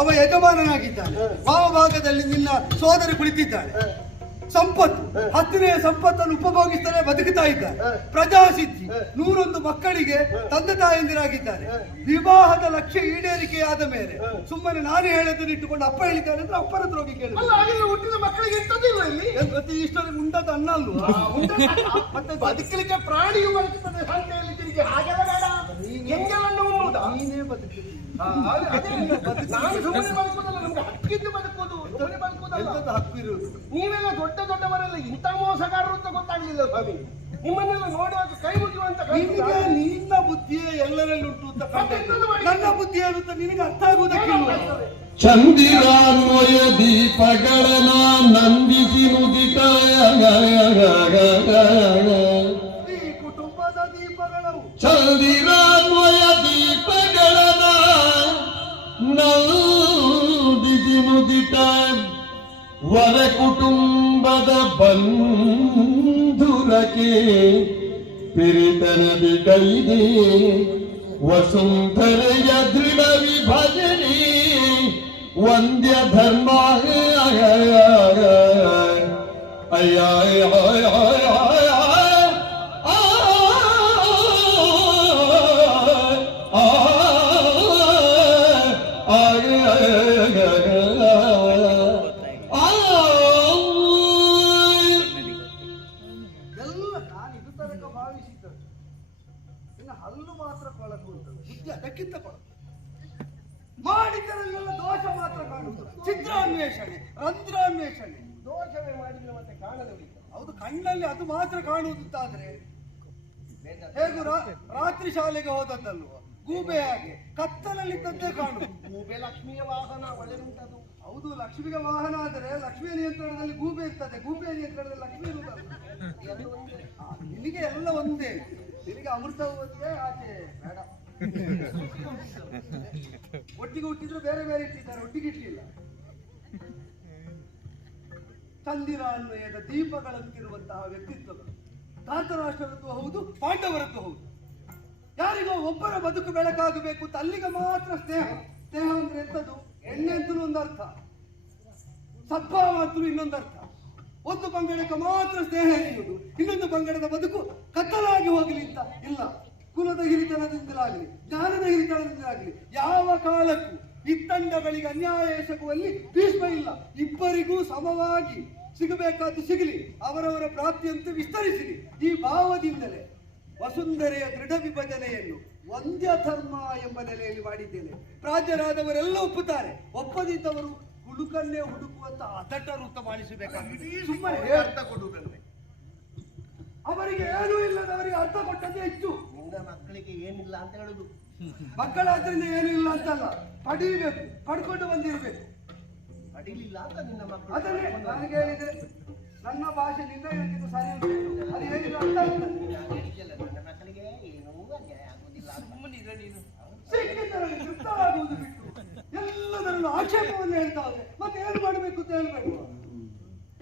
ಅವ ಯಜಮಾನನಾಗಿದ್ದಾನೆ. ಭಾವಭಾಗದಲ್ಲಿ ನಿನ್ನ ಸೋದರಿ ಕುಳಿತಿದ್ದಾಳೆ. ಸಂಪತ್ತು 10ನೇ ಸಂಪತ್ತನ್ನು ಉಪಭೋಗಿಸ್ತಾನೆ ಬದುಕುತ್ತಾ ಇದ್ದಾರೆ. ಪ್ರಜಾಸಿದ್ಧಿ 101 ಮಕ್ಕಳಿಗೆ ತಂದೆ ತಾಯಂದಿರಾಗಿದ್ದಾರೆ. ವಿವಾಹದ ಲಕ್ಷ್ಯ ಈಡೇರಿಕೆಯಾದ ಮೇಲೆ ಸುಮ್ಮನೆ ನಾನು ಹೇಳೋದನ್ನು ಇಟ್ಟುಕೊಂಡು ಅಪ್ಪ ಹೇಳಿದ್ದಾನೆ ಅಂದ್ರೆ ಅಪ್ಪನ ಹತ್ರ ಹೋಗಿ ಕೇಳಿ. ಹುಟ್ಟಿದ ಮಕ್ಕಳಿಗೆ ಎಂತದಿಲ್ಲ ಇಲ್ಲಿ. ಮತ್ತೆ ಇಷ್ಟೊಂದು ಉಂಡದ ಅನ್ನ ಅಲ್ವಾ? ಮತ್ತೆ ಬದುಕಲಿಕ್ಕೆ ಪ್ರಾಣಿಯು ಬದುಕುತ್ತದೆ ಅಂತ ಹೇಳಿದ್ರಿಗೆ ಹಾಗೆಲ್ಲ ಬೇಡ. ಎಂಗೆಲ್ಲನ್ನು ಉಣ್ಣುವುದಾ? ನೀನೇ ಬದುಕಿದ್ದಿ. ನಾನು ಸುಮ್ಮನೆ ಬದುಕುವುದಲ್ಲ, ನಮ್ಗೆ ಹಕ್ಕಿದ್ದು ಬದುಕುವುದು, ಸುಮ್ಮನೆ ಬದುಕುವುದಲ್ಲ. ಹಕ್ಕಿರುವುದು. ನೀವೆಲ್ಲ ದೊಡ್ಡವರೆಲ್ಲ ಇಂಥ ಮೋಸಗಾರರು ಅಂತ ಗೊತ್ತಾಗ್ಲಿಲ್ಲ ಸ್ವಾಮಿ. ನಿಮ್ಮನ್ನೆಲ್ಲ ನೋಡುವಾಗ ಕೈ ಮುಗಿಯುವಂತ ನಿನ್ನ ಬುದ್ಧಿಯೇ ಎಲ್ಲರಲ್ಲಿ ಉಂಟು ಅಂತ ನನ್ನ ಬುದ್ಧಿ ಅಂತ ನಿನಗೆ ಅರ್ಥ ಆಗುವುದಕ್ಕಿಲ್ಲ. ಚಂದಿರಾನ್ವಯ ದೀಪಗಳನ ನಂದಿಸಿ ನುದಿತ ಈ ಕುಟುಂಬದ ದೀಪಗಳು ಚಂದಿರಾನ್ವಯ ದೀಪಗಳನ ನಂದಿಸಿ ನುದಿತ ವರ ಕುಟುಂಬದ ಬಂಧುರಕ್ಕೆ ಪಿರಿತನದಿ ಕೈದೆ ವಸುಂಧರೆಯ ದೃಢ ವಿಭಜನೆ ವಂದ್ಯ ಧರ್ಮ ಹಲ್ಲು ಮಾತ್ರ ಕೊಳಕು ಬುದ್ಧಿ ಅದಕ್ಕಿಂತ ಕೊಳಕು. ಮಾಡಿದ್ದರಲ್ಲೆಲ್ಲ ದೋಷ ಮಾತ್ರ ಕಾಣುವುದು. ಚಿತ್ರಾನ್ವೇಷಣೆ, ರಂಧ್ರಾನ್ವೇಷಣೆ. ದೋಷವೇ ಮಾಡಿದ್ರೆ ಮತ್ತೆ ಕಾಣಲು. ಹೌದು, ಕಣ್ಣಲ್ಲಿ ಅದು ಮಾತ್ರ ಕಾಣುವುದಾದ್ರೆ ಹೇಗೂ ರಾತ್ರಿ ಶಾಲೆಗೆ ಹೋದದ್ದಲ್ವ, ಗೂಬೆ ಹಾಗೆ ಕತ್ತಲಲ್ಲಿದ್ದಂತೆ ಕಾಣುವುದು. ಗೂಬೆ ಲಕ್ಷ್ಮಿಯ ವಾಹನ, ಒಳ್ಳೆ ಉಂಟದು. ಹೌದು, ಲಕ್ಷ್ಮಿಗೆ ವಾಹನ ಆದರೆ ಲಕ್ಷ್ಮಿಯ ನಿಯಂತ್ರಣದಲ್ಲಿ ಗೂಬೆ ಇರ್ತದೆ, ಗೂಬೆಯ ನಿಯಂತ್ರಣದಲ್ಲಿ ಲಕ್ಷ್ಮಿ ಇರುವುದಲ್ಲ. ನಿನಗೆ ಎಲ್ಲ ಒಂದೇ, ನಿನಗೆ ಅಮೃತ ಒಂದೇ, ಆಚೆ ಬೇಡ. ಒಟ್ಟಿಗೆ ಹುಟ್ಟಿದ್ರು ಬೇರೆ ಬೇರೆ ಇಟ್ಟಿದ್ದಾರೆ, ಒಟ್ಟಿಗೆ ಇಟ್ಟಿಲ್ಲ. ಚಂದಿರಾನ್ವಯದ ದೀಪಗಳಂತಿರುವಂತಹ ವ್ಯಕ್ತಿತ್ವಗಳು ಧಾತರಾಷ್ಟ್ರರದ್ದು ಹೌದು, ಪಾಂಡವರದ್ದು ಹೌದು. ಯಾರಿಗೋ ಒಬ್ಬರ ಬದುಕು ಬೆಳಕಾಗಬೇಕು ಅಂತ ಅಲ್ಲಿಗೆ ಮಾತ್ರ ಸ್ನೇಹ. ಸ್ನೇಹ ಅಂದ್ರೆ ಎಂತದ್ದು? ಎಣ್ಣೆ ಅಂತಲೂ ಒಂದು ಅರ್ಥ, ಸದ್ಭಾವ ಅಂತಲೂ ಇನ್ನೊಂದು ಅರ್ಥ. ಒಂದು ಪಂಗಡಕ್ಕೆ ಮಾತ್ರ ಸ್ನೇಹ ಎನ್ನುವುದು, ಇನ್ನೊಂದು ಪಂಗಡದ ಬದುಕು ಕತ್ತಲಾಗಿ ಹೋಗಲಿ ಅಂತ ಇಲ್ಲ. ಕುಲದ ಹಿರಿತನದಿಂದಲಾಗಲಿ, ಜ್ಞಾನದ ಹಿರಿತನದಿಂದಲಾಗಲಿ ಯಾವ ಕಾಲಕ್ಕೂ ಇತ್ತಂಡಗಳಿಗೆ ಅನ್ಯಾಯ ಎಸಗುವಲ್ಲಿ ಭೀಷ್ಮ ಇಲ್ಲ. ಇಬ್ಬರಿಗೂ ಸಮವಾಗಿ ಸಿಗಬೇಕಾದ್ದು ಸಿಗಲಿ, ಅವರವರ ಪ್ರಾಪ್ತಿಯಂತೆ ವಿಸ್ತರಿಸಲಿ. ಈ ಭಾವದಿಂದಲೇ ವಸುಂಧರೆಯ ದೃಢ ವಿಭಜನೆಯನ್ನು ವಂದ್ಯ ಧರ್ಮ ಎಂಬ ನೆಲೆಯಲ್ಲಿ ಮಾಡಿದ್ದೇನೆ. ಪ್ರಾಜ್ಯರಾದವರೆಲ್ಲ ಒಪ್ಪುತ್ತಾರೆ, ಒಪ್ಪದಿದ್ದವರು ಹುಡುಕನ್ನೇ ಹುಡುಕುವಂತ ಅದಟರು ಅಂತ ಮಾಡಿಸಬೇಕಾಗಿದೆ. ಸುಮ್ಮನೆ ಅರ್ಥ ಕೊಡುವುದನ್ನೇ ಅವರಿಗೆ ಏನೂ ಇಲ್ಲದವರಿಗೆ ಅರ್ಥ ಕೊಟ್ಟದ್ದೇ ಹೆಚ್ಚು. ನಿನ್ನ ಮಕ್ಕಳಿಗೆ ಏನಿಲ್ಲ ಅಂತ ಹೇಳುದು. ಮಕ್ಕಳಾದ್ರಿಂದ ಏನೂ ಇಲ್ಲ ಅಂತಲ್ಲ, ಪಡೀಬೇಕು, ಪಡ್ಕೊಂಡು ಬಂದಿರ್ಬೇಕು. ಪಡೀಲಿಲ್ಲ ಅಂತ ನಿನ್ನ ಮಕ್ಕಳು ಅದನ್ನೇ ನನಗೆ ಹೇಳಿದೆ. ನನ್ನ ಭಾಷೆ ನಿನ್ನ ಹೇಳ್ತಿದ್ದು ಸರಿ ಉಂಟು, ಅದು ಹೇಳಿದ್ರು ಅರ್ಥ ಆಗ್ತದೆ. ನನ್ನ ಮಕ್ಕಳಿಗೆ ಏನೂ ಅನ್ಯಾಯ ಆಗುವುದಿಲ್ಲ. ಸುಮ್ಮನಿದ್ರೆ ನೀನು ಸಿಕ್ಕಿದ್ದರಲ್ಲಿ ತೃಪ್ತರಾಗುವುದು ಬಿಟ್ಟು ಎಲ್ಲದರಲ್ಲೂ ಆಕ್ಷೇಪವನ್ನು ಹೇಳ್ತಾ ಹೋದ್ರೆ ಮತ್ತೆ ಏನು ಮಾಡಬೇಕು ಅಂತ ಹೇಳ್ಬೇಕು.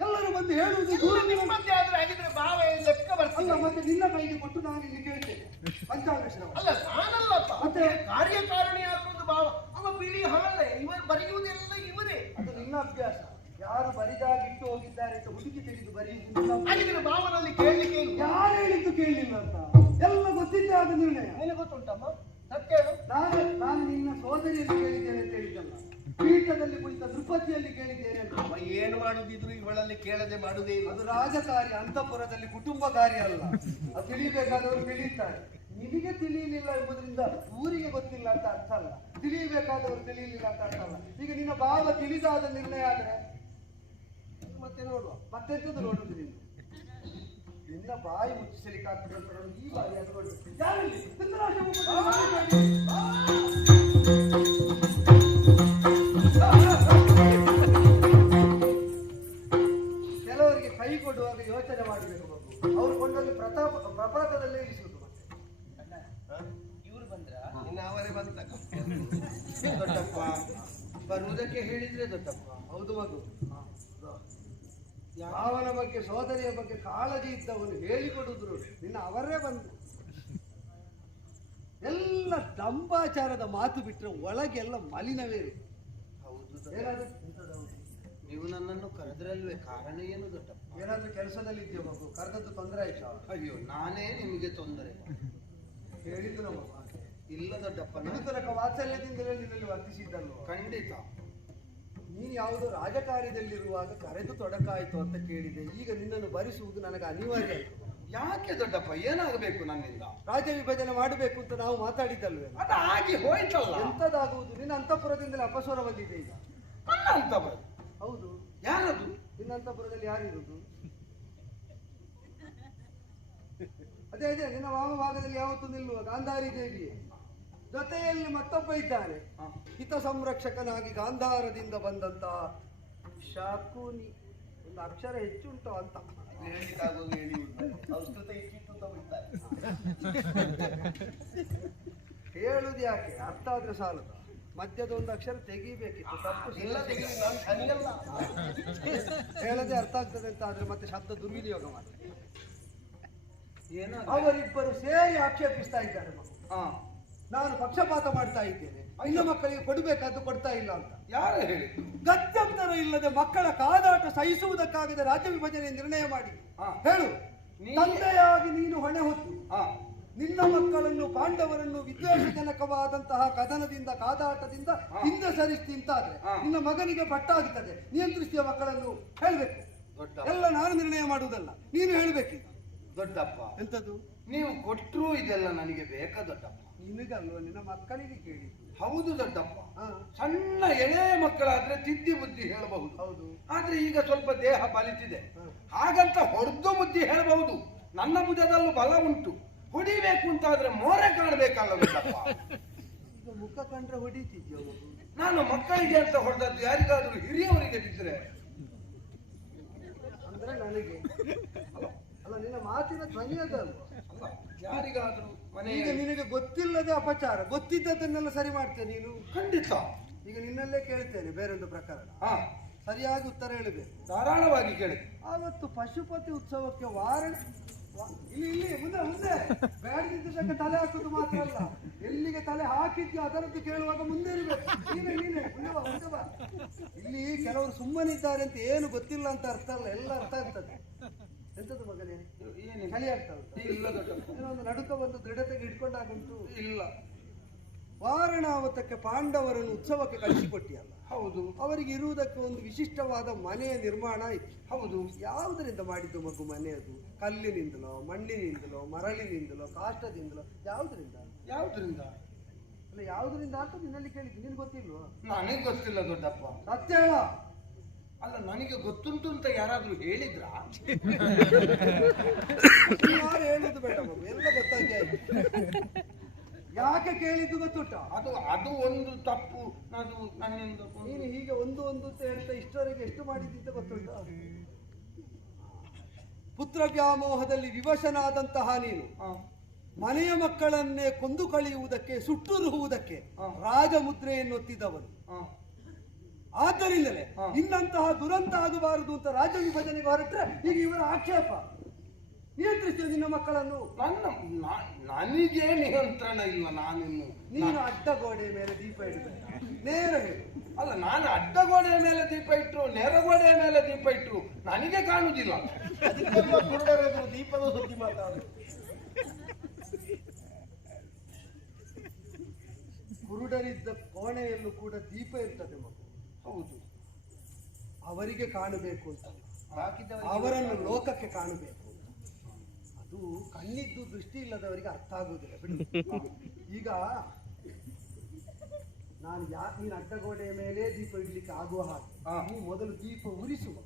ಎಲ್ಲರೂ ಬಂದು ಹೇಳುವುದು ನಿಮ್ಮಂತೆ ಆದ್ರೆ ಆಗಿದ್ರೆ ಭಾವ ಲೆಕ್ಕ ಬರ್ತಲ್ಲ. ಮತ್ತೆ ನಿನ್ನ ಕೈಗೆ ಕೊಟ್ಟು ನಾನು ಇಲ್ಲಿ ಕೇಳ್ತೇನೆ ಪಂಚಾಂಗಶ್ರಮ. ಅಲ್ಲ ನಾನಲ್ಲಪ್ಪ, ಮತ್ತೆ ಕಾರ್ಯಕಾರಣಿ ಆಗುವುದು ಭಾವ. ಅವ ಬಿಳಿ ಹಾಳೆ, ಇವರು ಬರೆಯುವುದೆಲ್ಲ ಇವರೇ. ಅದು ನಿನ್ನ ಅಭ್ಯಾಸ. ಯಾರು ಬರಿದಾಗಿಟ್ಟು ಹೋಗಿದ್ದಾರೆ ಅಂತ ಹುಡುಕಿ ತೆಗೆದು ಬರೆಯುವುದು ಹಾಗಿದ್ರೆ ಭಾವನಲ್ಲಿ ಕೇಳಲಿಕ್ಕೆ ಯಾರು ಹೇಳಿದ್ದು ಕೇಳಲಿಲ್ಲ ಅಂತ ಎಲ್ಲ ಗೊತ್ತಿದ್ದೆ ಆದ ನಿರ್ಣಯ. ನಿನಗೆ ಗೊತ್ತುಂಟಮ್ಮ ಸತ್ಯ? ನಾನು ನಿನ್ನ ಸೋದರಿಯಲ್ಲಿ ಕೇಳಿದ್ದೇನೆ ಅಂತ ಹೇಳಿದ್ದಲ್ಲ, ಪೀಠದಲ್ಲಿ ಕುಳಿತ ದೃಪತಿಯಲ್ಲಿ ಕೇಳಿದ್ದೇನೆ ಅಂತ. ಏನು ಮಾಡುದಿದ್ರು ಇವಳಲ್ಲಿ ಕೇಳದೆ ಮಾಡುದೇ ಇಲ್ಲ. ಅದು ರಾಜಕಾರ್ಯ, ಅಂತಃಪುರದಲ್ಲಿ ಕುಟುಂಬ ಕಾರ್ಯ ಅಲ್ಲ. ಅದು ತಿಳಿಬೇಕಾದವರು ತಿಳಿಯುತ್ತಾರೆ. ನಿನಗೆ ತಿಳಿಯಲಿಲ್ಲ ಎಂಬುದರಿಂದ ಊರಿಗೆ ಗೊತ್ತಿಲ್ಲ ಅಂತ ಅರ್ಥ ಅಲ್ಲ, ತಿಳಿಯಬೇಕಾದವರು ತಿಳಿಯಲಿಲ್ಲ ಅಂತ ಅರ್ಥ ಅಲ್ಲ. ಈಗ ನಿನ್ನ ಭಾವ ತಿಳಿದಾದ ನಿರ್ಣಯ ಆದ್ರೆ ಮತ್ತೆ ನೋಡುವ, ಮತ್ತೆಂತದ್ದು ನೋಡುದು ನೀನು. ನಿನ್ನ ಬಾಯಿ ಮುಚ್ಚಿಸಲಿಕ್ಕಾಗ್ತದೆ ಅಂತ ಈ ಬಾರಿ ಅನ್ಕೊಂಡು ಯಾರಲ್ಲಿ ಕೆಲವರಿಗೆ ಕೈ ಕೊಡುವಾಗ ಯೋಚನೆ ಮಾಡಬೇಕು. ಅವ್ರು ಕೊಂಡಲ್ಲಿ ಪ್ರಪಾತದಲ್ಲೇ ಇಳಿಸುವುದು. ಇವರು ಬಂದ್ರ ಇನ್ನು ಅವರೇ ಬಂದ ದೊಡ್ಡಪ್ಪ ಬರುವುದಕ್ಕೆ ಹೇಳಿದ್ರೆ ದೊಡ್ಡಪ್ಪ. ಹೌದು ಮಗು, ಭಾವನ ಬಗ್ಗೆ ಸೋದರಿಯ ಬಗ್ಗೆ ಕಾಳಜಿ ಇದ್ದವನು ಹೇಳಿಕೊಡುದ್ರು ನಿನ್ನ ಅವರೇ ಬಂದು ಎಲ್ಲ ದಂಬಾಚಾರದ ಮಾತು ಬಿಟ್ಟರೆ ಒಳಗೆಲ್ಲ ಮಲಿನವೇ ಇರು. ಹೌದು ಏನಾದ್ರೂ ನೀವು ನನ್ನನ್ನು ಕರೆದ್ರಲ್ವೇ, ಕಾರಣ ಏನು ದೊಡ್ಡಪ್ಪ? ಏನಾದ್ರೂ ಕೆಲಸದಲ್ಲಿ ಇದೆಯೋ ಮಗು? ಕರೆದದ್ದು ತೊಂದರೆ ಆಯ್ತಾ? ಅಯ್ಯೋ, ನಾನೇ ನಿಮಗೆ ತೊಂದರೆ ಹೇಳಿದ್ದು ನಮ್ಮ ಇಲ್ಲ ದೊಡ್ಡಪ್ಪ. ಇದು ತನಕ ವಾತ್ಸಲ್ಯದಿಂದಲೇ ನಿನ್ನಲ್ಲಿ ವರ್ತಿಸಿದ್ದಲ್ವ? ಖಂಡಿತ. ನೀನು ಯಾವುದೋ ರಾಜಕಾರ್ಯದಲ್ಲಿರುವಾಗ ಕರೆದು ತೊಡಕಾಯಿತು ಅಂತ ಕೇಳಿದೆ. ಈಗ ನಿನ್ನನ್ನು ಭರಿಸುವುದು ನನಗೆ ಅನಿವಾರ್ಯ ಆಯಿತು. ಯಾಕೆ ದೊಡ್ಡಪ್ಪ, ಏನಾಗಬೇಕು ನನ್ನಿಂದ? ರಾಜ್ಯ ವಿಭಜನೆ ಮಾಡಬೇಕು ಅಂತ ನಾವು ಮಾತಾಡಿದ್ದಲ್ವೇ? ಅದು ಆಗಿ ಹೋಯ್ತಲ್ಲ. ಎಂತದಾಗುವುದು? ನಿನ್ನ ಅಂತಃಪುರದಿಂದಲೇ ಅಪಸ್ವರ ಬಂದಿದೆ ಈಗ. ನನ್ನ ಅಂತಪುರ? ಹೌದು. ಯಾರದು? ನಿನ್ನ ಅಂತಃಪುರದಲ್ಲಿ ಯಾರಿರುವುದು? ಅದೇ ನಿನ್ನ ವಾಮಭಾಗದಲ್ಲಿ ಯಾವತ್ತೂ ನಿಲ್ಲುವ ಗಾಂಧಾರಿ ದೇವಿಯೇ. ಜೊತೆಯಲ್ಲಿ ಮತ್ತೊಬ್ಬ ಇದ್ದಾನೆ, ಹಿತ ಸಂರಕ್ಷಕನಾಗಿ ಗಾಂಧಾರದಿಂದ ಬಂದಂತ ಶಾಕುನಿ. ಒಂದು ಅಕ್ಷರ ಹೆಚ್ಚುಂಟು ಅಂತ ಹೇಳುದು ಯಾಕೆ? ಅರ್ಥ ಆದ್ರೆ ಸಾಲದ. ಮಧ್ಯದ ಒಂದು ಅಕ್ಷರ ತೆಗಿಬೇಕಿತ್ತು, ತಪ್ಪು ಹೇಳದೆ ಅರ್ಥ ಆಗ್ತದೆ ಅಂತ ಆದ್ರೆ ಮತ್ತೆ ಶಬ್ದ ದುರ್ವಿನಿಯೋಗ ಮಾಡಿ. ಅವರಿಬ್ಬರು ಸೇರಿ ಆಕ್ಷೇಪಿಸ್ತಾ ಇದ್ದಾರೆ. ನಾನು ಪಕ್ಷಪಾತ ಮಾಡ್ತಾ ಇದ್ದೇನೆ, ಇನ್ನು ಮಕ್ಕಳಿಗೆ ಕೊಡಬೇಕಾದ್ದು ಕೊಡ್ತಾ ಇಲ್ಲ ಅಂತ. ಯಾರು ಹೇಳಿ? ಗತ್ಯಂತರ ಇಲ್ಲದೆ ಮಕ್ಕಳ ಕಾದಾಟ ಸಹಿಸುವುದಕ್ಕಾಗದೆ ರಾಜ್ಯ ವಿಭಜನೆ ನಿರ್ಣಯ ಮಾಡಿ ಹೇಳು. ತಂದೆಯಾಗಿ ನೀನು ಹೊಣೆ ಹೊತ್ತು ನಿನ್ನ ಮಕ್ಕಳನ್ನು, ಪಾಂಡವರನ್ನು ವಿದ್ವೇಷಜನಕವಾದಂತಹ ಕದನದಿಂದ, ಕಾದಾಟದಿಂದ ಹಿಂದೆ ಸರಿಸ್ತಿಂತಾದ್ರೆ ನಿನ್ನ ಮಗನಿಗೆ ಪಟ್ಟಾಗುತ್ತದೆ. ನಿಯಂತ್ರಿಸಿದ ಮಕ್ಕಳನ್ನು ಹೇಳ್ಬೇಕು. ಎಲ್ಲ ನಾನು ನಿರ್ಣಯ ಮಾಡುವುದಲ್ಲ, ನೀನು ಹೇಳ್ಬೇಕೀಗ. ದೊಡ್ಡಪ್ಪ, ಎಂತದ್ದು? ನೀವು ಕೊಟ್ಟರು ಇದೆಲ್ಲ ನನಗೆ ಬೇಕಾ ದೊಡ್ಡಪ್ಪ? ನಿನಗಲ್ವ, ನಿನ್ನ ಮಕ್ಕಳಿಗೆ ಕೇಳಿ. ಹೌದು ದೊಡ್ಡಪ್ಪ. ಸಣ್ಣ ಎಳೆ ಮಕ್ಕಳಾದ್ರೆ ತಿದ್ದಿ ಬುದ್ಧಿ ಹೇಳಬಹುದು. ಹೌದು. ಆದ್ರೆ ಈಗ ಸ್ವಲ್ಪ ದೇಹ ಬಲಿತಿದೆ, ಹಾಗಂತ ಹೊಡೆದು ಬುದ್ಧಿ ಹೇಳಬಹುದು. ನನ್ನ ಭುಜದಲ್ಲೂ ಬಲ ಉಂಟು, ಹೊಡಿಬೇಕು ಅಂತಾದ್ರೆ ಮೋರೆ ಕಾಣಬೇಕಲ್ಲ ದೊಡ್ಡಪ್ಪ. ಈಗ ಮುಖ ಕಂಡ್ರೆ ಹೊಡಿತಿದ್ಯೋ ಮಗು? ನಾನು ಮಕ್ಕಳಿಗೆ ಅಂತ ಹೊಡೆದದ್ದು ಯಾರಿಗಾದ್ರೂ ಹಿರಿಯವರಿಗೆ ಬಿದ್ದರೆ ಅಂದ್ರೆ ನನಗೆ ಅಲ್ಲ, ನಿನ್ನ ಮಾತಿನ ಧ್ವನಿ ಅದಲ್ವ? ಯಾರಿಗಾದ್ರೂ ಈಗ ನಿನಗೆ ಗೊತ್ತಿಲ್ಲದೆ ಅಪಚಾರ, ಗೊತ್ತಿದ್ದದನ್ನೆಲ್ಲ ಸರಿ ಮಾಡ್ತೇನೆ ನೀನು. ಖಂಡಿತ. ಈಗ ನಿನ್ನಲ್ಲೇ ಕೇಳ್ತೇನೆ ಬೇರೊಂದು ಪ್ರಕರಣ, ಸರಿಯಾಗಿ ಉತ್ತರ ಹೇಳಬೇಕು. ಧಾರಾಳವಾಗಿ ಕೇಳಿ. ಆವತ್ತು ಪಶುಪತಿ ಉತ್ಸವಕ್ಕೆ ಇಲ್ಲಿ ಮುಂದೆ ಮುಂದೆ ಬೇಡದಿದ್ದಕ್ಕೆ ತಲೆ ಹಾಕುದು ಮಾತ್ರ ಅಲ್ಲ, ಎಲ್ಲಿಗೆ ತಲೆ ಹಾಕಿದ್ಯೋ ಅದರದ್ದು ಕೇಳುವಾಗ ಮುಂದೆ ಇರಬೇಕು. ನೀನೆ ಮುಂದೆ ಬಾ. ಇಲ್ಲಿ ಕೆಲವರು ಸುಮ್ಮನಿದ್ದಾರೆ ಅಂತ ಏನು ಗೊತ್ತಿಲ್ಲ ಅಂತ ಅರ್ಥ ಅಲ್ಲ, ಎಲ್ಲ ಅರ್ಥ ಆಗ್ತದೆ. ಎಂತದ್ದು ಮಗನೇ ಚಳಿ ಆಗ್ತಾ ಉಂಟು? ಇಲ್ಲ ಏನೋ ಒಂದು ನಡುಕ ಬಂದು ದೃಢತೆಗೆ ಇಟ್ಕೊಂಡಾಗುಂಟು. ಇಲ್ಲ. ವಾರಣಾವತಕ್ಕೆ ಪಾಂಡವರನ್ನು ಉತ್ಸವಕ್ಕೆ ಕಳಿಸಿಕೊಟ್ಟಿಯಲ್ಲ? ಹೌದು. ಅವರಿಗೆ ಇರುವುದಕ್ಕೆ ಒಂದು ವಿಶಿಷ್ಟವಾದ ಮನೆಯ ನಿರ್ಮಾಣ ಆಯ್ತು. ಹೌದು. ಯಾವುದರಿಂದ ಮಾಡಿದ್ದು ಮಗು ಮನೆ? ಅದು ಕಲ್ಲಿನಿಂದಲೋ, ಮಣ್ಣಿನಿಂದಲೋ, ಮರಳಿನಿಂದಲೋ, ಕಾಷ್ಟದಿಂದಲೋ? ಯಾವುದರಿಂದ ಅಲ್ಲ, ಯಾವುದರಿಂದ ಅಂತ ನಿನ್ನಲ್ಲಿ ಕೇಳಿದ್ದು. ನಿನ್ಗೆ ಗೊತ್ತಿಲ್ವಾ? ನನಗೆ ಗೊತ್ತಿಲ್ಲ ದೊಡ್ಡಪ್ಪ. ಸತ್ಯ ಹೇಳ. ಅಲ್ಲ, ನನಗೆ ಗೊತ್ತುಂಟು ಅಂತ ಯಾರಾದ್ರೂ ಹೇಳಿದ್ರಾ? ಯಾರು ಹೇಳುದು ಬೇಡ ಮಗು, ಎಲ್ಲ ಗೊತ್ತಾಗಿ ಆಯ್ತು. ಯಾಕೆ ಕೇಳಿದ್ದು ಗೊತ್ತುಂಟ? ಅದು ಒಂದು ತಪ್ಪು. ಅದು ನನ್ನಿಂದ. ನೀನು ಹೀಗೆ ಒಂದು ಅಂತ ಹೇಳ್ತಾ ಇಷ್ಟವರೆಗೆ ಎಷ್ಟು ಮಾಡಿದ್ದಂತ ಗೊತ್ತುಂಟ? ಪುತ್ರ ವ್ಯಾಮೋಹದಲ್ಲಿ ವಿವಶನಾದಂತಹ ನೀನು ಮನೆಯ ಮಕ್ಕಳನ್ನೇ ಕೊಂದು ಕಳೆಯುವುದಕ್ಕೆ, ಸುಟ್ಟುರುವುದಕ್ಕೆ ರಾಜಮುದ್ರೆಯನ್ನು ಒತ್ತಿದವನು. ಆದ್ದರಿಂದಲೇ ಇನ್ನಂತಹ ದುರಂತ ಆಗಬಾರದು ಅಂತ ರಾಜ್ಯ ವಿಭಜನೆಗೆ ಹೊರಟ್ರೆ ಈಗ ಇವರ ಆಕ್ಷೇಪ. ನಿಯಂತ್ರಿಸ್ತೇವೆ ನಿನ್ನ ಮಕ್ಕಳನ್ನು. ನನಗೆ ನಿಯಂತ್ರಣ ಇಲ್ಲ. ನೀನು ಅಡ್ಡಗೋಡೆಯ ಮೇಲೆ ದೀಪ ಇಡಬೇಡ, ನೇರ ಹೇಳು. ಅಲ್ಲ, ನಾನು ಅಡ್ಡಗೋಡೆಯ ಮೇಲೆ ದೀಪ ಇಟ್ಟರು, ನೇರಗೋಡೆಯ ಮೇಲೆ ದೀಪ ಇಟ್ಟರು ನನಗೆ ಕಾಣುವುದಿಲ್ಲ. ದೀಪದ ಸುದ್ದಿ ಮಾತಾಡು. ಕುರುಡರಿದ್ದ ಕೋಣೆಯಲ್ಲೂ ಕೂಡ ದೀಪ ಇರ್ತದೆ ಮಗು. ಹೌದು. ಅವರಿಗೆ ಕಾಣಬೇಕು ಅಂತ, ಅವರನ್ನು ಲೋಕಕ್ಕೆ ಕಾಣಬೇಕು. ಅದು ಕಣ್ಣಿದ್ದು ದೃಷ್ಟಿ ಇಲ್ಲದವರಿಗೆ ಅರ್ಥ ಆಗುವುದಿಲ್ಲ ಬಿಡು. ಈಗ ನೀನು ಅಡ್ಡಗೋಡೆಯ ಮೇಲೆ ದೀಪ ಇಡ್ಲಿಕ್ಕೆ ಆಗುವ ಹಾಗೆ ನೀವು ಮೊದಲು ದೀಪ ಉರಿಸುವ,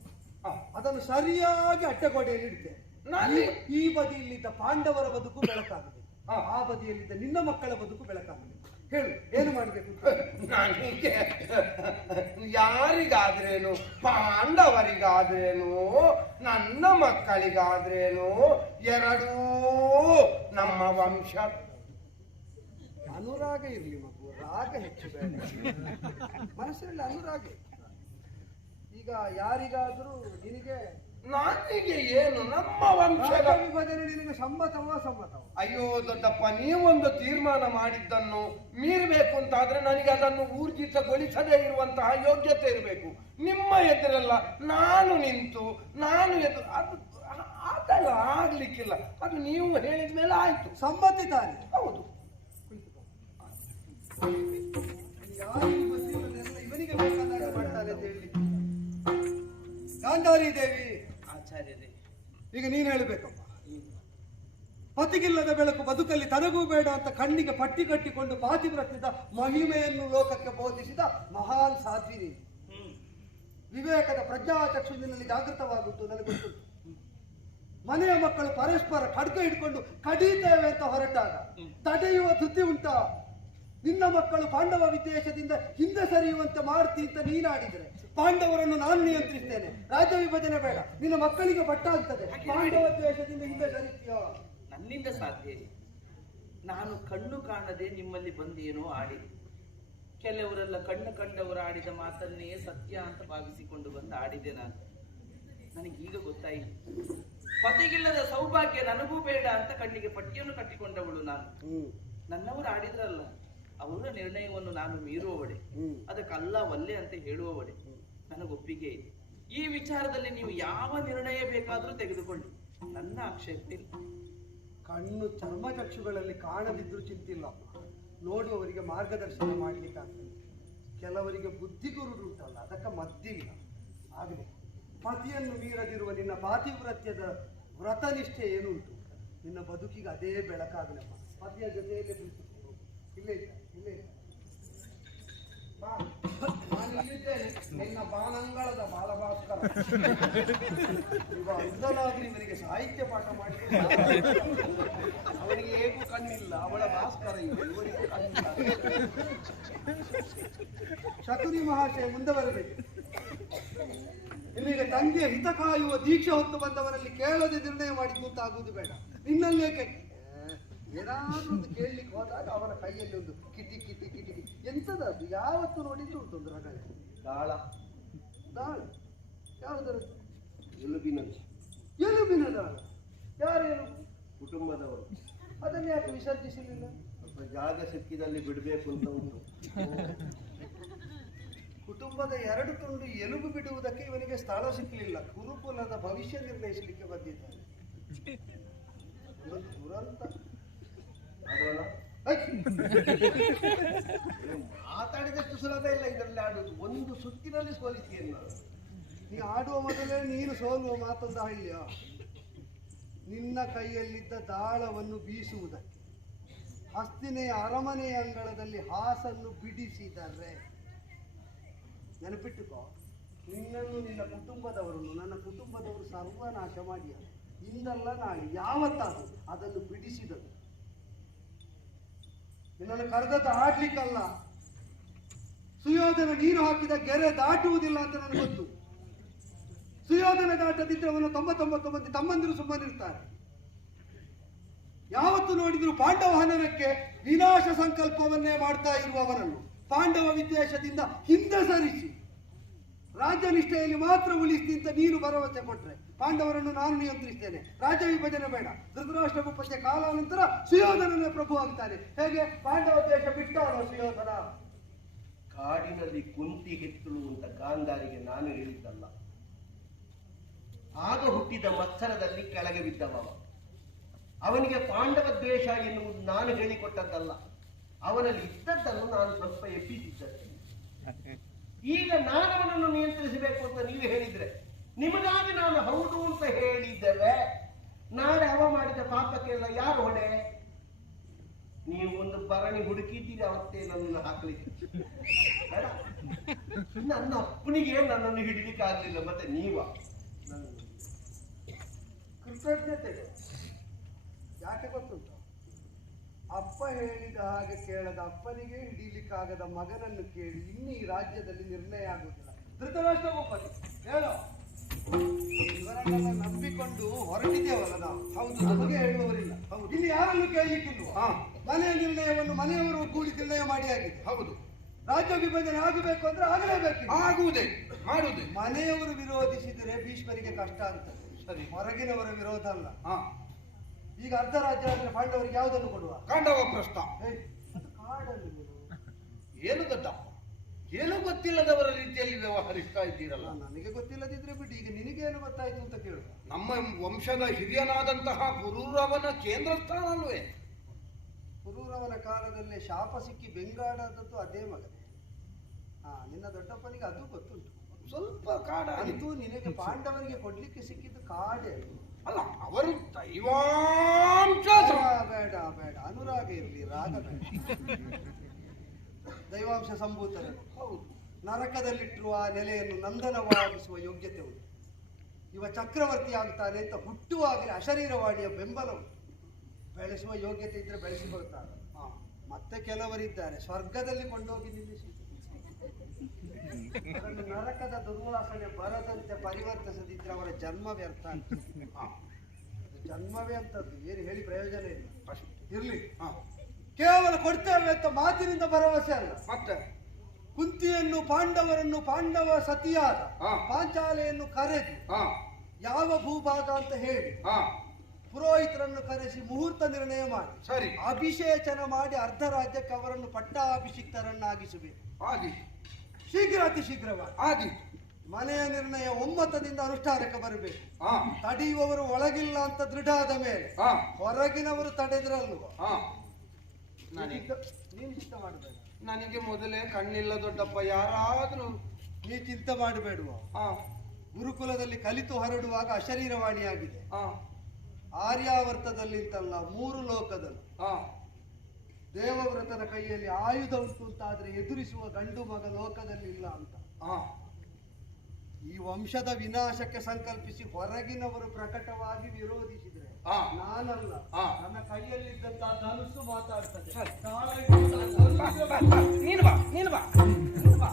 ಅದನ್ನು ಸರಿಯಾಗಿ ಅಡ್ಡಗೋಡೆಯಲ್ಲಿ ಇಡ್ತೇನೆ. ಈ ಬದಿಯಲ್ಲಿದ್ದ ಪಾಂಡವರ ಬದುಕು ಬೆಳಕಾಗಬೇಕು, ಆ ಬದಿಯಲ್ಲಿದ್ದ ನಿನ್ನ ಮಕ್ಕಳ ಬದುಕು ಬೆಳಕಾಗಬೇಕು. ಹೇಳು, ಏನು ಮಾಡಬೇಕು? ನನಗೆ ಯಾರಿಗಾದ್ರೇನು, ಪಾಂಡವರಿಗಾದ್ರೇನು, ನನ್ನ ಮಕ್ಕಳಿಗಾದ್ರೇನು, ಎರಡೂ ನಮ್ಮ ವಂಶ. ಅನುರಾಗ ಇರಲಿ ಮಗು, ರಾಗ ಹೆಚ್ಚು ಬೇಡ. ಮನಸ್ಸಿನಲ್ಲಿ ಅನುರಾಗ. ಈಗ ಯಾರಿಗಾದ್ರೂ ನಿನಗೆ ನನಗೆ ಏನು ನಮ್ಮ ವಂಶದ ರಾಜ್ಯ ವಿಭಜನೆ ನಿನಗೆ ಸಮ್ಮತವ? ಅಯ್ಯೋ ದೊಡ್ಡಪ್ಪ, ನೀವೊಂದು ತೀರ್ಮಾನ ಮಾಡಿದ್ದನ್ನು ಮೀರಬೇಕು ಅಂತಾದ್ರೆ ನನಗೆ ಅದನ್ನು ಊರ್ಜಿತಗೊಳಿಸದೇ ಇರುವಂತಹ ಯೋಗ್ಯತೆ ಇರಬೇಕು. ನಿಮ್ಮ ಎದುರಲ್ಲ ನಾನು ನಿಂತು ಅದು ಅದೆಲ್ಲ ಆಗ್ಲಿಕ್ಕಿಲ್ಲ. ಅದು ನೀವು ಹೇಳಿದ ಮೇಲೆ ಆಯ್ತು. ಸಮ್ಮತಿ ತಾನೆ? ಹೌದು. ಯಾರಿಗೂ ಗೊತ್ತಿರೋದೆಲ್ಲ ಇವನಿಗೆ ಬೇಕಾದಾಗ ಮಾಡ್ತಾರೆ ಅಂತ ಹೇಳಿ. ಗಾಂಧಾರಿ ದೇವಿ ಆಚಾರ್ಯರೇ, ಈಗ ನೀನು ಹೇಳಬೇಕಪ್ಪ. ಪತಿಗಿಲ್ಲದ ಬೆಳಕು ಬದುಕಲ್ಲಿ ತನಗೂ ಬೇಡ ಅಂತ ಕಣ್ಣಿಗೆ ಪಟ್ಟಿ ಕಟ್ಟಿಕೊಂಡು ಪಾತಿವ್ರತ್ಯದ ಮಹಿಮೆಯನ್ನು ಲೋಕಕ್ಕೆ ಬೋಧಿಸಿದ ಮಹಾನ್ ಸಾಧ್ವಿ ನೀನು. ವಿವೇಕದ ಪ್ರಜ್ಞಾಚಕ್ಷುವಿನಲ್ಲಿ ಜಾಗೃತವಾಗುತ್ತು ನನಗೆ ಗೊತ್ತುಂಟು. ಮನೆಯ ಮಕ್ಕಳು ಪರಸ್ಪರ ಖಡ್ಗ ಹಿಡ್ಕೊಂಡು ಕಡೀತೇವೆ ಅಂತ ಹೊರಟಾಗ ತಡೆಯುವ ಧೃತಿ ಉಂಟಾ? ನಿನ್ನ ಮಕ್ಕಳು ಪಾಂಡವ ವಿದ್ವೇಷದಿಂದ ಹಿಂದೆ ಸರಿಯುವಂತೆ ಮಾಡ್ತಿ ಅಂತ ನೀನಾಡಿದರೆ ಪಾಂಡವರನ್ನು ನಾನು ನಿಯಂತ್ರಿಸ್ತೇನೆ. ರಾಜ್ಯ ವಿಭಜನೆ ಬೇಡ, ನಿನ್ನ ಮಕ್ಕಳಿಗೆ ಬಟ್ಟ ಆಗ್ತದೆ. ಪಾಂಡವ ದ್ವೇಷದಿಂದ ಹಿಂದೆ ಸರಿತೀಯೋ? ನನ್ನಿಂದ ಸಾಧ್ಯ ಇಲ್ಲ. ನಾನು ಕಣ್ಣು ಕಾಣದೆ ನಿಮ್ಮಲ್ಲಿ ಬಂದೇನೋ ಆಡಿ, ಕೆಲವರೆಲ್ಲ ಕಣ್ಣು ಕಂಡವರು ಆಡಿದ ಮಾತನ್ನೇ ಸತ್ಯ ಅಂತ ಭಾವಿಸಿಕೊಂಡು ಬಂದು ಆಡಿದೆ. ನನಗೀಗ ಗೊತ್ತಾಯಿತು, ಪತಿಗಿಲ್ಲದ ಸೌಭಾಗ್ಯ ನನಗೂ ಬೇಡ ಅಂತ ಕಣ್ಣಿಗೆ ಪಟ್ಟಿಯನ್ನು ಕಟ್ಟಿಕೊಂಡವಳು ನಾನು. ನನ್ನವರು ಆಡಿದ್ರಲ್ಲ, ಅವರ ನಿರ್ಣಯವನ್ನು ನಾನು ಮೀರುವವಳೆ, ಅದಕ್ಕಲ್ಲ ಒಲ್ಲೆ ಅಂತ ಹೇಳುವವಳೆ. ನನಗೊಪ್ಪಿಗೆ ಇದೆ. ಈ ವಿಚಾರದಲ್ಲಿ ನೀವು ಯಾವ ನಿರ್ಣಯ ಬೇಕಾದರೂ ತೆಗೆದುಕೊಳ್ಳಿ, ನನ್ನ ಆಕ್ಷೇಪ ಇಲ್ಲ. ಕಣ್ಣು ಚರ್ಮಚಕ್ಷುಗಳಲ್ಲಿ ಕಾಣದಿದ್ರು ಚಿಂತಿಲ್ಲ, ನೋಡುವವರಿಗೆ ಮಾರ್ಗದರ್ಶನ ಮಾಡ್ಲಿಕ್ಕಾಗ್ತದೆ. ಕೆಲವರಿಗೆ ಬುದ್ಧಿಗುರುಡುಂಟಲ್ಲ, ಅದಕ್ಕೆ ಮದ್ದಿಲ್ಲ. ಆಗಲಿ, ಪತಿಯನ್ನು ಮೀರದಿರುವ ನಿನ್ನ ಪಾತಿವ್ರತ್ಯದ ವ್ರತನಿಷ್ಠೆ ಏನುಂಟು, ನಿನ್ನ ಬದುಕಿಗೆ ಅದೇ ಬೆಳಕಾಗಲಪ್ಪ. ಪತಿಯ ಜೊತೆಯಲ್ಲೇ ಬಿಟ್ಟು ಇಲ್ಲೇ ಇಲ್ಲೇ ನಾನು ಇಲ್ಲಿದ್ದೇನೆ, ನಿನ್ನ ಬಾನಂಗಳದ ಬಾಲಭಾಸ್ಕರ. ಈಗ ಅಂಧನಾದ್ರಿ ಇವನಿಗೆ ಸಾಹಿತ್ಯ ಪಾಠ ಮಾಡಲಿಲ್ಲ. ಅವನಿಗೆ ಹೇಗೂ ಕಣ್ಣಿಲ್ಲ, ಅವಳ ಭಾಸ್ಕರ ಇವರಿಗೂ ಕಣ್ಣಿಲ್ಲ. ಶಕುನಿ ಮಹಾಶಯ ಮುಂದುವರೆಬೇಕು. ಇಲ್ಲಿಗೆ ತಂಗಿಯ ಹಿತ ಕಾಯುವ ದೀಕ್ಷೆ ಹೊತ್ತು ಬಂದವರಲ್ಲಿ ಕೇಳದೆ ನಿರ್ಣಯ ಮಾಡಿದ್ದು ಅಂತ ಆಗುವುದು ಬೇಡ. ನಿನ್ನಲ್ಲೇ ಏನಾದ್ರೂ ಒಂದು ಕೇಳಲಿಕ್ಕೆ ಹೋದಾಗ ಅವರ ಕೈಯಲ್ಲಿ ಒಂದು ಕಿಟಿ ಕಿಟಿ ಕಿಟಿ ಕಿಟಿ ಎಂತದ ಅದು? ಯಾವತ್ತು ನೋಡಿದ್ರು ಉಂಟು ರಗಳೆ. ದಾಳ ದಾಳ ಯಾವುದರದ್ದು? ಎಲುಬಿನದು. ಎಲುಬಿನ ದಾಳ? ಯಾರೇನು? ಕುಟುಂಬದವರು. ಅದನ್ನು ಯಾಕೆ ವಿಸರ್ಜಿಸಲಿಲ್ಲ? ಸ್ವಲ್ಪ ಜಾಗ ಸಿಕ್ಕಿದಲ್ಲಿ ಬಿಡಬೇಕು ಅಂತ ಉಂಟು. ಕುಟುಂಬದ ಎರಡು ತುಂಡು ಎಲುಬು ಬಿಡುವುದಕ್ಕೆ ಇವನಿಗೆ ಸ್ಥಳ ಸಿಕ್ಕಲಿಲ್ಲ. ಗುರುಕುಲದ ಭವಿಷ್ಯ ನಿರ್ಣಯಿಸಲಿಕ್ಕೆ ಬಂದಿದ್ದಾನೆ. ದುರಂತ. ಮಾತಾಡಿದಷ್ಟು ಸುಲಭ ಇಲ್ಲ ಇದರಲ್ಲಿ ಆಡುವುದು. ಒಂದು ಸುತ್ತಿನಲ್ಲಿ ಸೋಲಿಸಿಯೇನು ನಾನು. ನೀ ಆಡುವ ಮೊದಲೇ ನೀನು ಸೋಲುವ ಮಾತೊಂದು ಹಳ್ಳಿಯ. ನಿನ್ನ ಕೈಯಲ್ಲಿದ್ದ ದಾಳವನ್ನು ಬೀಸುವುದಕ್ಕೆ ಹಸ್ತಿನೆಯ ಅರಮನೆಯ ಅಂಗಳದಲ್ಲಿ ಹಾಸನ್ನು ಬಿಡಿಸಿದರೆ ನೆನಪಿಟ್ಟುಕೋ, ನಿನ್ನನ್ನು ನಿನ್ನ ಕುಟುಂಬದವರನ್ನು ನನ್ನ ಕುಟುಂಬದವರು ಸರ್ವನಾಶ ಮಾಡಿಯ. ಇಂದಲ್ಲ ನಾಳೆ ಯಾವತ್ತಾದರೂ ಅದನ್ನು ಬಿಡಿಸಿದರು. ನಿನ್ನನ್ನು ಕರೆದದ್ದು ಆಡ್ಲಿಕ್ಕಲ್ಲ. ಸುಯೋಧನ ನೀರು ಹಾಕಿದ ಗೆರೆ ದಾಟುವುದಿಲ್ಲ ಅಂತ ನನಗೆ ಗೊತ್ತು. ಸುಯೋಧನ ದಾಟದಿದ್ರೆ ಅವನು 99 ಮಂದಿ ತಮ್ಮಂದಿರು ಸುಮ್ಮನಿರ್ತಾರೆ. ಯಾವತ್ತು ನೋಡಿದ್ರು ಪಾಂಡವ ಹನನಕ್ಕೆ ವಿನಾಶ ಸಂಕಲ್ಪವನ್ನೇ ಮಾಡ್ತಾ ಇರುವವನನ್ನು ಪಾಂಡವ ವಿದ್ವೇಷದಿಂದ ಹಿಂದೆ ಸರಿಸಿ ರಾಜ್ಯ ನಿಷ್ಠೆಯಲ್ಲಿ ಮಾತ್ರ ಉಳಿಸ್ತಿ ಅಂತ ನೀನು ಭರವಸೆ ಕೊಟ್ರೆ ಪಾಂಡವರನ್ನು ನಾನು ನಿಯಂತ್ರಿಸ್ತೇನೆ. ರಾಜ್ಯ ವಿಭಜನೆ ಬೇಡ. ಧೃತರಾಷ್ಟ್ರ ಉಪತ್ಯ ಕಾಲಾನಂತರ ಸುಯೋಧನನೇ ಪ್ರಭು ಆಗ್ತಾನೆ. ಹೇಗೆ ಪಾಂಡವ ದೇಶ ಬಿಟ್ಟಾರ ಸುಯೋಧನ? ಕಾಡಿನಲ್ಲಿ ಕುಂತಿ ಹೆತ್ತಳು ಅಂತ ಗಾಂಧಾರಿಗೆ ನಾನು ಹೇಳಿದ್ದಲ್ಲ. ಆಗ ಹುಟ್ಟಿದ ಮತ್ಸರದಲ್ಲಿ ಕೆಳಗೆ ಬಿದ್ದವ. ಅವನಿಗೆ ಪಾಂಡವ ದ್ವೇಷ ಎನ್ನುವುದು ನಾನು ಹೇಳಿಕೊಟ್ಟದ್ದಲ್ಲ. ಅವನಲ್ಲಿ ಇದ್ದದ್ದನ್ನು ನಾನು ಸ್ವಲ್ಪ ಎಬ್ಬಿಸಿದ್ದೆ. ಈಗ ನಾನು ಅವನನ್ನು ನಿಯಂತ್ರಿಸಬೇಕು ಅಂತ ನೀವು ಹೇಳಿದ್ರೆ, ನಿಮಗಾಗಿ ನಾನು ಹೌದು ಅಂತ ಹೇಳಿದ್ದೇವೆ. ನಾಳೆ ಅವ ಮಾಡಿದ ಪಾಪಕ್ಕೆಲ್ಲ ಯಾರು ಹೊಣೆ? ನೀವು ಒಂದು ಭರಣಿ ಹುಡುಕಿದ್ದೀರಿ, ಅವತ್ತೇ ನನ್ನನ್ನು ಹಾಕಲಿಕ್ಕೆ. ನನ್ನ ಅಪ್ಪನಿಗೆ ನನ್ನನ್ನು ಹಿಡಿಲಿಕ್ಕೆ ಆಗ್ಲಿಲ್ಲ, ಮತ್ತೆ ನೀವ ಕೃತಜ್ಞತೆ ಯಾಕೆ ಗೊತ್ತುಂಟು? ಅಪ್ಪ ಹೇಳಿದ ಹಾಗೆ ಕೇಳದ ಅಪ್ಪನಿಗೆ ಹಿಡೀಲಿಕ್ಕಾಗದ ಮಗನನ್ನು ಕೇಳಿ ಇನ್ನು ಈ ರಾಜ್ಯದಲ್ಲಿ ನಿರ್ಣಯ ಆಗುವುದಿಲ್ಲ. ಧೃತರಾಷ್ಟ್ರ ಒಪ್ಪಲಿ ಹೇಳೋ. ಇವರನ್ನೆಲ್ಲ ನಂಬಿಕೊಂಡು ಹೊರಟಿದ್ದೇವಲ್ಲ ನಾವು. ಹೌದು, ನಮಗೆ ಹೇಳುವವರಿಲ್ಲ. ಹೌದು, ಇಲ್ಲಿ ಯಾರನ್ನು ಕೇಳಲಿಕ್ಕಿಲ್ವ? ಮನೆಯ ನಿರ್ಣಯವನ್ನು ಮನೆಯವರು ಕೂಡಿ ನಿರ್ಣಯ ಮಾಡಿ ಆಗಿದೆ. ಹೌದು, ರಾಜ್ಯ ವಿಭಜನೆ ಆಗಬೇಕು ಅಂದ್ರೆ ಆಗಲೇಬೇಕು. ಆಗುವುದೇ ಮಾಡುವುದೇ. ಮನೆಯವರು ವಿರೋಧಿಸಿದರೆ ಭೀಷ್ಮರಿಗೆ ಕಷ್ಟ ಆಗ್ತದೆ, ಸರಿ. ಹೊರಗಿನವರ ವಿರೋಧ ಅಲ್ಲ. ಹಾ, ಈಗ ಅರ್ಧ ರಾಜ್ಯ ಆದ್ರೆ ಪಾಂಡವರಿಗೆ ಯಾವುದನ್ನು ಕೊಡುವ? ಕಾಂಡವ ಪ್ರಸ್ಥ. ಏಯ್, ಅದು ಕಾಡಲ್ಲಿ ಬಿಡು. ಏನು ದೊಡ್ಡಪ್ಪ, ಏನು ಗೊತ್ತಿಲ್ಲದವರ ರೀತಿಯಲ್ಲಿ ವ್ಯವಹರಿಸ್ತಾ ಇದ್ದೀರಲ್ಲ. ನನಗೆ ಗೊತ್ತಿಲ್ಲದಿದ್ರೆ ಬಿಟ್ಟು ಈಗ ನಿನಗೇನು ಗೊತ್ತಾಯ್ತು ಅಂತ ಕೇಳು. ನಮ್ಮ ವಂಶದ ಹಿರಿಯನಾದಂತಹ ಪುರೂರವನ ಕೇಂದ್ರ ಸ್ಥಾನ ಅಲ್ವೇ? ಪುರೂರವನ ಕಾಲದಲ್ಲಿ ಶಾಪ ಸಿಕ್ಕಿ ಬೆಂಗಾಡಾದದ್ದು ಅದೇ ಮಗನೇ. ನಿನ್ನ ದೊಡ್ಡಪ್ಪನಿಗೆ ಅದು ಗೊತ್ತುಂಟು. ಸ್ವಲ್ಪ ಕಾಡ ಅಂತೂ ನಿನಗೆ ಪಾಂಡವರಿಗೆ ಕೊಡ್ಲಿಕ್ಕೆ ಸಿಕ್ಕಿದ್ದು ಕಾಡೇ ಅಲ್ಲ. ಅವರು ದೈವಾಂಶ. ಬೇಡ ಬೇಡ, ಅನುರಾಗ ಇರಲಿ, ರಾಗ ಬೇಡ. ದೈವಾಂಶ ಸಂಭೂತರು. ಹೌದು. ನರಕದಲ್ಲಿಟ್ಟಿರುವ ಆ ನೆಲೆಯನ್ನು ನಂದನವಾಗಿಸುವ ಯೋಗ್ಯತೆ ಉಂಟು. ಇವ ಚಕ್ರವರ್ತಿ ಆಗ್ತಾನೆ ಅಂತ ಹುಟ್ಟುವಾಗಲೇ ಅಶರೀರವಾಣಿಯ ಬೆಂಬಲ ಉಂಟು. ಬೆಳೆಸುವ ಯೋಗ್ಯತೆ ಇದ್ರೆ ಬೆಳೆಸಿಕೊಳ್ತಾರೆ. ಮತ್ತೆ ಕೆಲವರಿದ್ದಾರೆ ಸ್ವರ್ಗದಲ್ಲಿ ಕೊಂಡೋಗಿ ನಿಲ್ಲಿಸಿ ಅದನ್ನು ನರಕದ ದುರ್ವಾಸನೆ ಬರದಂತೆ ಪರಿವರ್ತಿಸದಿದ್ರೆ ಅವರ ಜನ್ಮ ವ್ಯರ್ಥ ಅಂತ. ಜನ್ಮವೇ ಅಂತದ್ದು, ಏನು ಹೇಳಿ ಪ್ರಯೋಜನ ಇಲ್ಲ. ಇರ್ಲಿ, ಕೇವಲ ಕೊಡ್ತೇವೆ ಅಂತ ಮಾತಿನಿಂದ ಭರವಸೆ ಅಲ್ಲ. ಮತ್ತೆ ಕುಂತಿಯನ್ನು ಪಾಂಡವರನ್ನು ಪಾಂಡವ ಸತಿಯಾದ ಪಾಂಚಾಲೆಯನ್ನು ಕರೆದು ಯಾವ ಭೂಭಾಗ ಅಂತ ಹೇಳಿ ಪುರೋಹಿತರನ್ನು ಕರೆಸಿ ಮುಹೂರ್ತ ನಿರ್ಣಯ ಮಾಡಿ ಸರಿ ಅಭಿಷೇಚನ ಮಾಡಿ ಅರ್ಧ ರಾಜ್ಯಕ್ಕೆ ಅವರನ್ನು ಪಟ್ಟಾಭಿಷಿಕ್ತರನ್ನಾಗಿಸಬೇಕು. ಶೀಘ್ರ, ಅತಿ ಶೀಘ್ರವಾಗಿ ಆದಿ ಮನೆಯ ನಿರ್ಣಯ ಒಮ್ಮತದಿಂದ ಅನುಷ್ಠಾನಕ್ಕೆ ಬರಬೇಕು. ತಡೆಯುವವರು ಒಳಗಿಲ್ಲ ಅಂತ ದೃಢ ಆದ ಮೇಲೆ ಹೊರಗಿನವರು ತಡೆದ್ರಲ್ವ. ನೀನು ಚಿಂತೆ ಮಾಡಬೇಡ. ನನಗೆ ಮೊದಲೇ ಕಣ್ಣಿಲ್ಲ ದೊಡ್ಡಪ್ಪ. ಯಾರಾದ್ರೂ ನೀ ಚಿಂತೆ ಮಾಡಬೇಡುವ. ಗುರುಕುಲದಲ್ಲಿ ಕಲಿತು ಹೊರಡುವಾಗ ಅಶರೀರವಾಣಿಯಾಗಿದೆ. ಆರ್ಯಾವರ್ತದಲ್ಲಿಂತಲ್ಲ, 3 ಲೋಕದಲ್ಲಿ ದೇವವ್ರತನ ಕೈಯಲ್ಲಿ ಆಯುಧ ಉಂಟು ಅಂತಾದ್ರೆ ಎದುರಿಸುವ ಗಂಡು ಮಗ ಲೋಕದಲ್ಲಿ ಇಲ್ಲ ಅಂತ. ಈ ವಂಶದ ವಿನಾಶಕ್ಕೆ ಸಂಕಲ್ಪಿಸಿ ಹೊರಗಿನವರು ಪ್ರಕಟವಾಗಿ ವಿರೋಧಿಸಿದ್ರೆ ನಾನಲ್ಲ, ನನ್ನ ಕೈಯಲ್ಲಿದ್ದಂತಹ ಧನುಸ್ಸು ಮಾತಾಡ್ತದೆ. ನೀನು ಬಾ